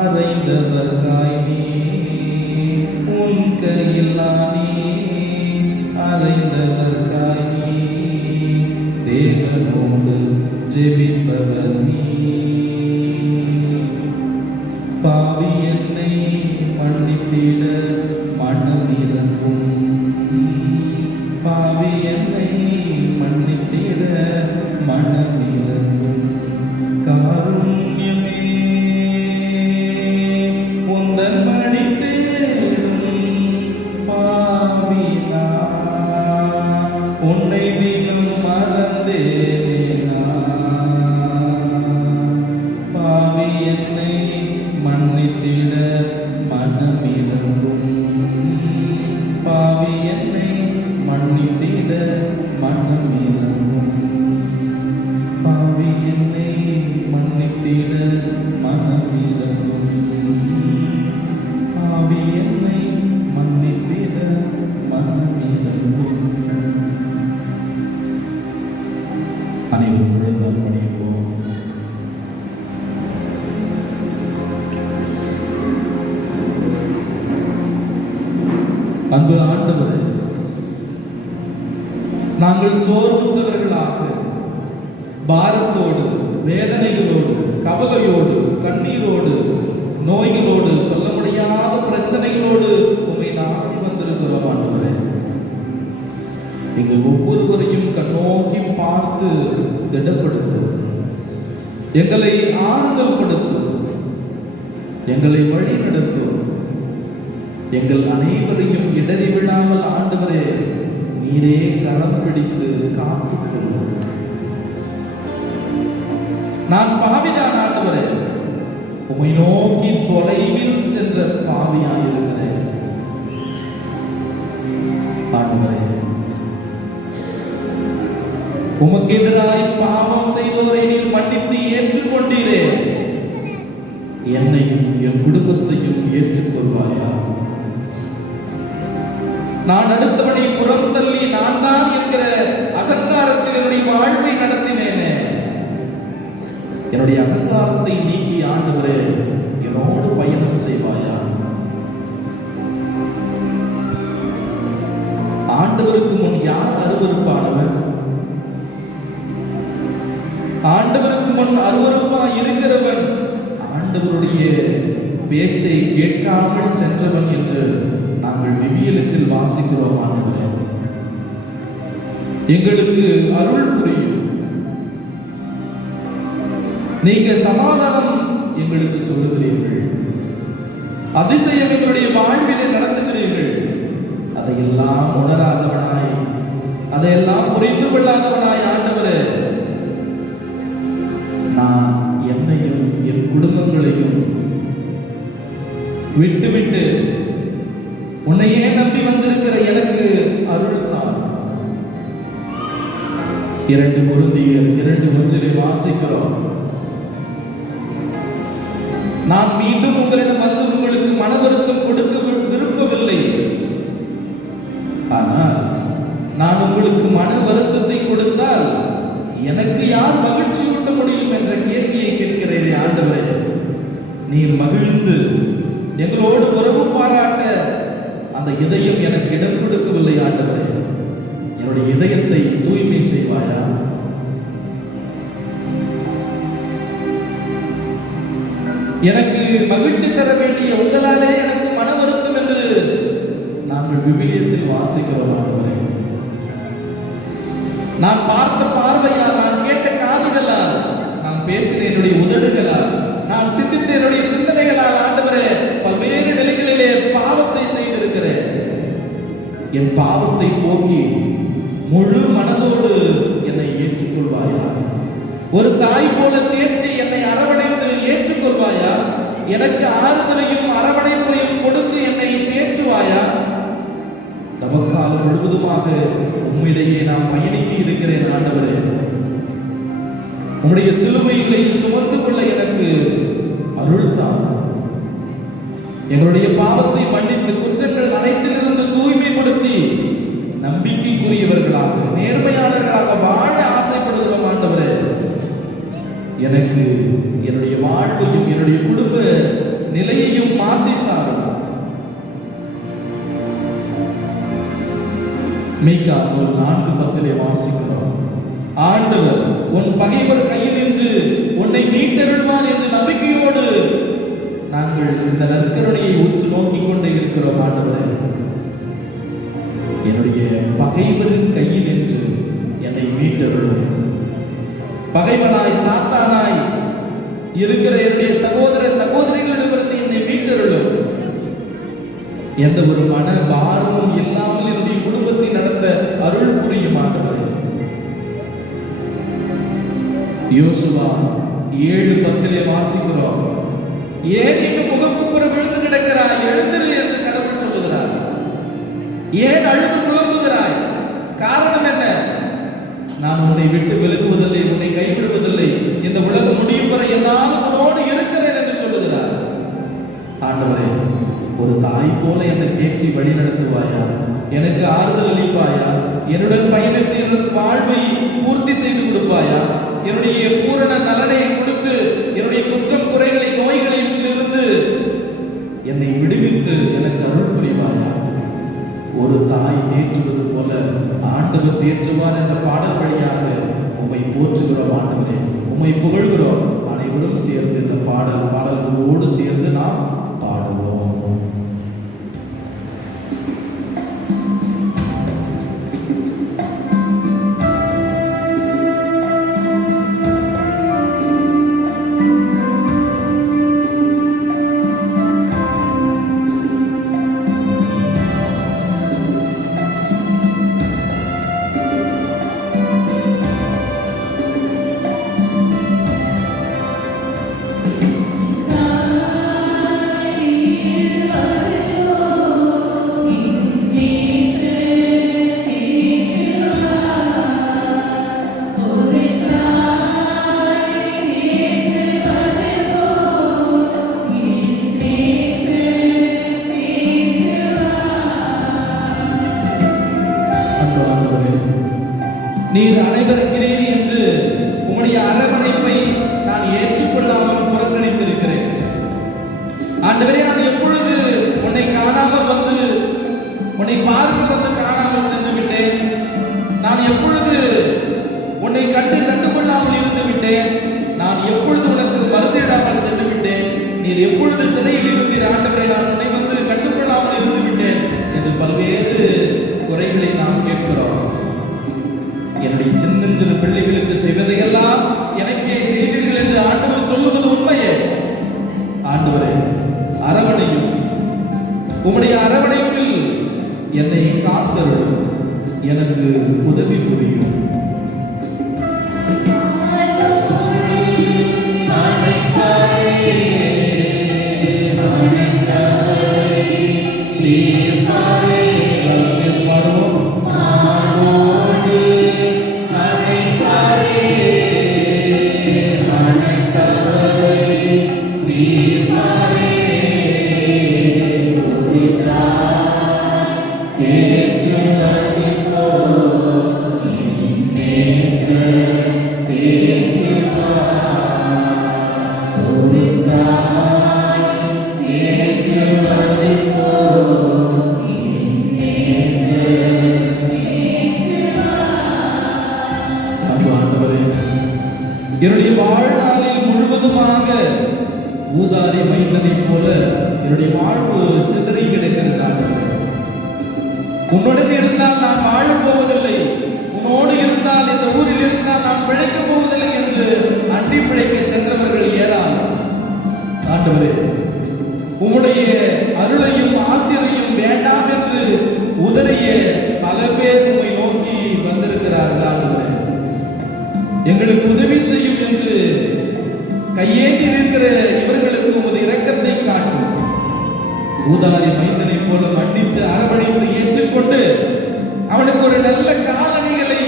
அறைந்தவர்காய் நீ, உன் கையில் நீ அறைந்தவர்காய் நீ, தேவனோடு ஜெபிப்பவர் நீ. பாவி என்னை மன்னித்திட மனமிரங்கும். பாவி என்னை மன்னித்திட மனமிரங்கும். காருண்யமே உந்தன் மடி தேடும் பாவினா உன்னை தினம் மறந்தேனே பாவி என்னை மன்னித்திட மனமிரங்கும். பாவி என்னை மன்னித்திட மனமிரங்கும். பாவி என்னை மன்னித்திட மனமிரங்கும். பாவி என்னை மன்னித்திட மனமிரங்கும். அனைவரும் விழுந்தால் படிப்போம். அன்பு ஆண்டவரே, நாங்கள் சோர்வுற்றவர்களாக பாரத்தோடு வேதனைகளோடு கவலையோடு கண்ணீரோடு நோய்களோடு சொல்ல முடியாத பிரச்சனைகளோடு உம்மை நாடி வந்திருக்கிறோம். ஆண்டவரே, எங்கள் ஒவ்வொருவரையும் கண்ணோக்கி பார்த்து திடப்படுத்தும், எங்களை ஆறுதல் படுத்தும், எங்களை வழி நடத்தும். எங்கள் அனைவரையும் இடறி விழாமல் ஆண்டவரே நீரே கரம் பிடித்து காத்துக்கொள்ளும். நான் பாவிதான் ஆண்டவரே, உம்மை நோக்கி தொலைவில் சென்ற பாவியாயிருக்கிறேன். ஆண்டவரே, உமக்கு எதிராய் பாவம் செய்தோரை நீர் மன்னித்து ஏற்றுக்கொண்டீரே, என்னையும் என் குடும்பத்தையும் ஏற்றுக்கொள்வாயா? நான் அடுத்தவனை புறம் தள்ளி நான் தான் என்கிற அகங்காரத்தில் என்னுடைய வாழ்வை நடத்தினேனே, என்னுடைய அகங்காரத்தை நீக்கி ஆண்டவரே என்னோடு பயணம் செய்வாயா? ஆண்டவருக்கு முன் யார் அருவருப்பானவர்? ஆண்டவருக்கு முன் அருவருப்பா இருக்கிறவன் ஆண்டவருடைய பேச்சை கேட்காமல் சென்றவன் என்று நாங்கள் விவிலியத்தில் வாசிக்கிறோம். ஆண்டவரே, எங்களுக்கு அருள் புரியும். நீங்க சமாதானம் எங்களுக்கு சொல்லுகிறீர்கள், அதிசயம் எங்களுடைய வாழ்விலே நடத்துகிறீர்கள். அதையெல்லாம் உணராதவனாய், அதையெல்லாம் புரிந்து கொள்ளாதவனாய் ஆண்டவரே, நான் என்னையும் என் குடும்பங்களையும் விட்டுவிட்டு உன்னையே நம்பி வந்திருக்கிற எனக்கு அருள் தான். 2 கொரிந்தியர் 2:1 வாசிக்கிறோம். நான் மீண்டும் உங்களிடம் வந்து உங்களுக்கு மன வருத்தம் கொடுக்க விரும்பவில்லை, ஆனால் நான் உங்களுக்கு மன வருத்தத்தை கொடுத்தால் எனக்கு யார் மகிழ்ச்சி ஊட்ட முடியும் என்ற கேள்வியை கேட்கிறேன். ஆண்டவரே, நீர் மகிழ்ந்து எங்களோடு உறவு பாராட்ட அந்த இதயம் எனக்கு இடம் கொடுக்கவில்லை. ஆண்டவரே, என்னுடைய இதயத்தை தூய்மை செய்வாயா? எனக்கு மகிழ்ச்சி தர வேண்டிய உங்களாலே எனக்கு மன வருத்தம் என்று நாங்கள் விவிலியத்தில் வாசிக்கிறோம். ஆண்டவரே, நான் பார்த்த பார்வையால், நான் கேட்ட காதுகளால், நான் பேசின என்னுடைய உதடுகளால், நான் சிந்தித்த என்னுடைய சிந்தனைகளால் ஆண்டவரே பல்வேறு நிலைகளிலே பாவத்தை செய்திருக்கிறேன். என் பாவத்தை போக்கி முழு மனதோடு என்னை ஏற்றுக்கொள்வாயா? ஒரு தாய் போல தேர்ச்சி என்னை அரவணைத்து ஏற்றுக்கொள்வாயா? எனக்கு ஆறுதலையும் அரவணைப்பையும் கொடுத்து என்னை தேற்றுவாயா? தவக்காலம் முழுவதுமாக உம்மிடையே நான் பயணிக்க இருக்கிறேன். ஆண்டவரே, உம்முடைய சிலுவைகளை சுமந்து கொள்ள எனக்கு அருள் தான். எங்களுடைய பாவத்தை மன்னித்து குற்றங்கள் அனைத்திலிருந்து தூய்மைப்படுத்தி நம்பிக்கைக்குரியவர்களாக, நேர்மையாளர்களாக வாழ ஆசைப்படுகிறோம். ஆண்டவரே, எனக்கு என்னுடைய வாழ்வையும் என்னுடைய குடும்ப நிலையையும் மாற்றித்தாரும். மீகா 4:10 வாசிக்கிறோம். ஆண்டவர் உன் பகைவர் கையில் நின்று உன்னை மீட்டருள்வார் என்று நம்பிக்கையோடு நாங்கள் இந்த நற்கருணையை உற்று நோக்கிக் கொண்டே இருக்கிறோம். ஆண்டவரே, என்னுடைய பகைவரின் கையில் நின்று என்னை மீட்டருளும். பகைவனாய் சாத்தானாய் இருக்கிற என்னுடைய சகோதர சகோதரிகளிடமிருந்து என்னை மீட்டருளும். எந்த ஒரு மன பாரமும் இல்லாமல் என்னுடைய குடும்பத்தை நடத்த அருள் புரியும். ஆண்டவரே, யோசுவா 7:10 வாசிக்கிறோம். ஏன் இன்னும் முகக்குப்புற விழுந்து கிடக்கிறாய்? எழுந்திரு என்று கடவுள் சொல்லுகிறார். ஏன் அழுது புலம்புகிறாய்? காரணம் என்ன? நான் உன்னை விட்டு விலகுவதில்லை, உன்னை கைவிடுவதில்லை, இந்த உலகம் முடியும் வரை என்னால் உன்னோடு இருக்கிறேன் என்று சொல்லுகிறார். ஆண்டவரே, ஒரு தாய் போல என்னை தேற்றி வழி நடத்துவாயா? எனக்கு ஆறுதல் அளிப்பாயா? என்னுடன் பயணித்து எனக்கு வாழ்வை பூர்த்தி செய்து கொடுப்பாயா? என்னுடைய பூரண நலனை கொடுத்து என்னுடைய குற்றம் குறைகளை நோய்களில் இருந்து என்னை விடுவித்து எனக்கு அருள் புரிவாயா? ஒரு தாய் தேற்றுவது போல ஆண்டவர் தேற்றுவார் என்ற பாடல் வழியாக உம்மை போற்றுகிறோம். ஆண்டவரே, உம்மை புகழ்கிறோம். அனைவரும் சேர்ந்து இந்த பாடல்களோடு சேர்ந்து நாம் பாடுவோம். நீர் எப்பொழுது சிறையில் இருந்தீர் ஆண்டவரை, நான் உன்னை வந்து கண்டுகொள்ளாமல் இருந்து விட்டேன் என்று பல்வேறு குறைகளை நாம் கேட்கிறோம். என்னுடைய சின்ன சின்ன பிள்ளைகளுக்கு செய்வதையெல்லாம் எனக்கே செய்தீர்கள் என்று ஆண்டவர் சொல்லுவது உண்மையே. ஆண்டவரே, அரவணையும் உம்முடைய அரவணைப்பில் என்னை காத்தருளும், எனக்கு உதவி புரியும். என்னுடைய வாழ்நாளில் முழுவதுமாக ஊதாரி மைந்தனை போல என்னுடைய வாழ்வு சிதறி கிடக்கிறது. உன்னுடன் இருந்தால் நான் வாழப் போவதில்லை, உன்னோடு இருந்தால் இந்த ஊரில் இருந்தால் நான் பிழைக்கப் போவதில்லை என்று அண்டி பிழைக்க சென்றவர்கள் ஏராளம். ஆண்டவரே, உம்முடைய அருளையும் ஆசிரியையும் வேண்டாம் என்று உதறிய பல பேர் உம்மை நோக்கி வந்திருக்கிறார்கள். ஆண்டவரே, எங்களுக்கு உதவி செய்யும் என்று கையேந்தி நிற்கிற இவர்களுக்கு உமது இரக்கத்தை காட்டும். ஊதாரி மைந்தனை போல மன்னித்து அரவணைத்து ஏற்றுக்கொண்டு அவனுக்கு ஒரு நல்ல காலணிகளை,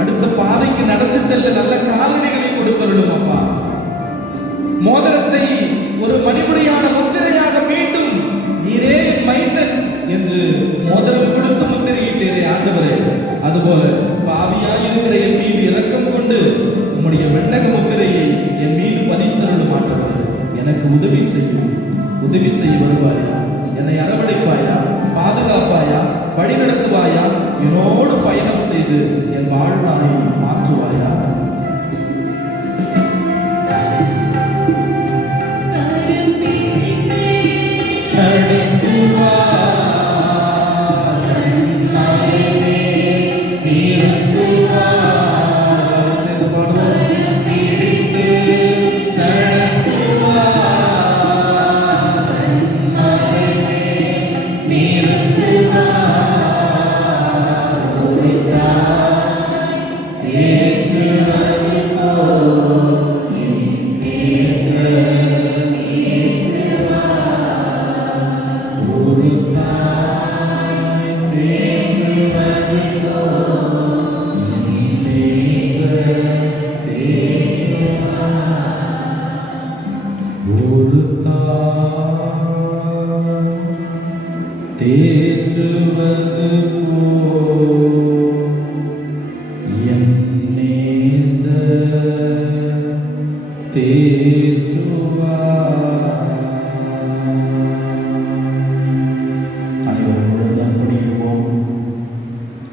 அடுத்த பாதைக்கு நடந்து செல்ல நல்ல காலணிகளை கொடுக்கணும். அப்பா, மோதிரத்தை ஒரு மணிமுடியான முத்திரையாக மீண்டும் நீரே என் மைந்தன் என்று மோதிரம் கொடுத்து முத்திரையிட்டீரே ஆண்டவரே, அதுபோல பாவியாய் இருக்கிற என் மீது இரக்கம் கொண்டு உம்முடைய வெண்ணக முத்திரையை என் மீது பதித்தருளும் ஆண்டவரே. எனக்கு உதவி செய்யும், உதவி செய்ய வருவாயா, என்னை அரவணைப்பாயா, பாதுகாப்பாயா, வழிநடத்துவாயா, என்னோடு பயணம் செய்து என் வாழ்நாளை மாற்றுவாயா.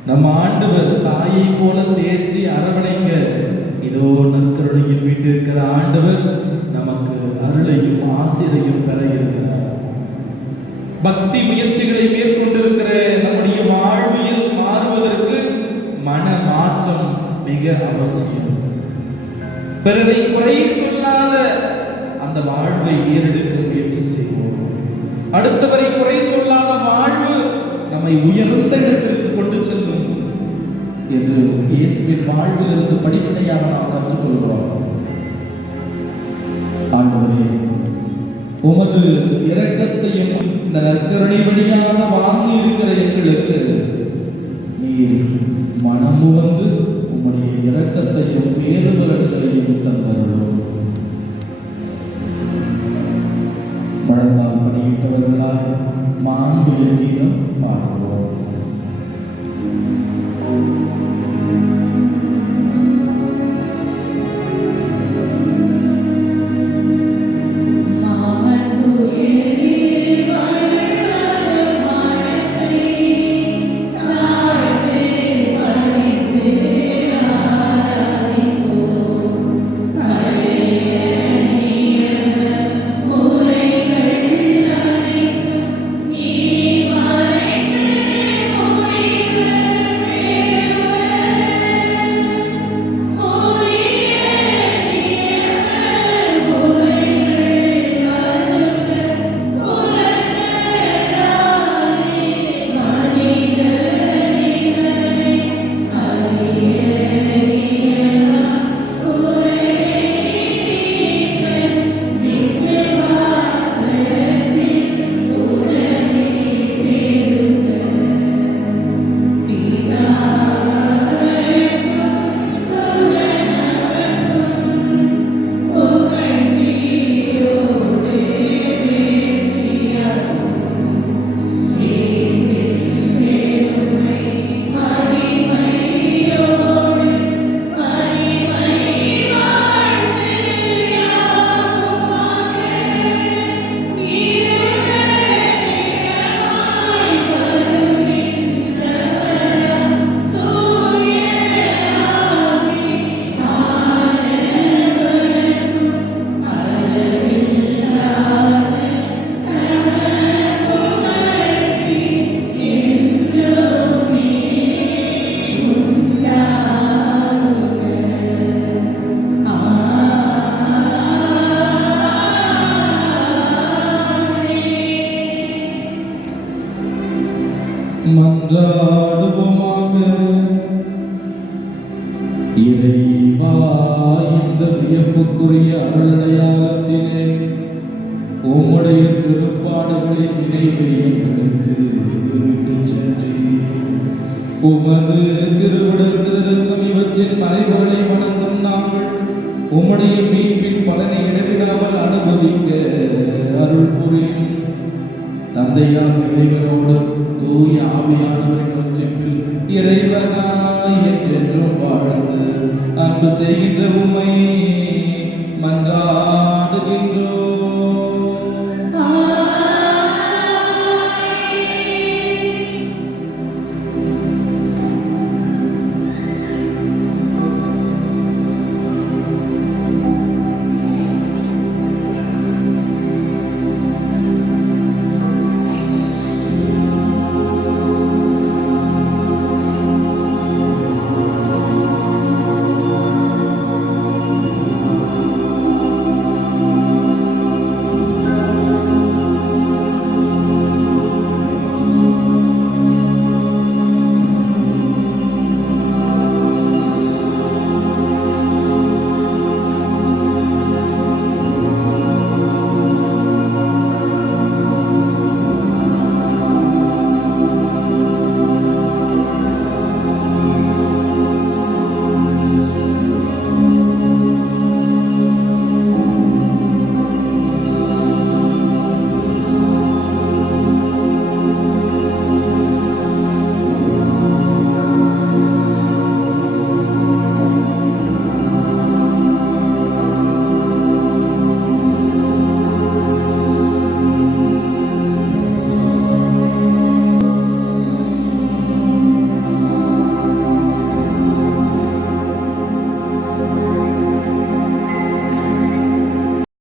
நம் ஆண்டவர் தாயை போல தேற்றி அரவணைக்க இதோ நற்கருணையில் வீட்டிருக்கிற ஆண்டவர் நமக்கு அருளையும் ஆசிரியையும் பெற இருக்கிறார். பக்தி முயற்சிகளை மேற்கொண்டிருக்கிற நம்முடைய வாழ்வியல் மாறுவதற்கு மன மாற்றம் மிக அவசியம். பிறரை குறை சொல்லாத அந்த வாழ்வை ஏறெடுக்க முயற்சி செய்வோம். அடுத்தவரை குறை சொல்லாத வாழ்வு நம்மை உயர்ந்த இடத்திற்கு கொண்டு செல்லும் என்று இயேசுவின் வாழ்விலிருந்து படிப்படியாக நாம் கற்றுக்கொள்கிறோம். ஆண்டவரே, உமது இரக்கத்தையும் இந்த நற்கருணை வழியாக வாங்கி இருக்கிற எங்களுக்கு நீர் மனமு வந்து உம்முடைய இரக்கத்தையும் பேருபலன்களையும் தந்தருளும். மழந்தால் பணியிட்டவர்களால் மாண்பு கீதம் பாடுவோம். Oh மன்றாடுவோமாக. இறைவா, இந்த வியப்புக்குரிய அருளடையாளத்திலே உம்முடைய திருப்பாடுகளின் நினைவை எங்களுக்கு விட்டுச் சென்றீர். உமது திருவுடல் திருரத்தம் இவற்றின் மறைபொருளை வணங்கும் நாங்கள் உம்முடைய மீட்பின் பலனை இடைவிடாமல் அனுபவிக்க அருள் புரியும். தந்தையாக இறைவனோடும் தூய ஆவியானவரின் ஒன்றிப்பில் இறைவனாய் என்றென்றும் வாழ்ந்து அன்பு செய்கின்ற உம்மை மன்றாடுகின்றோம்.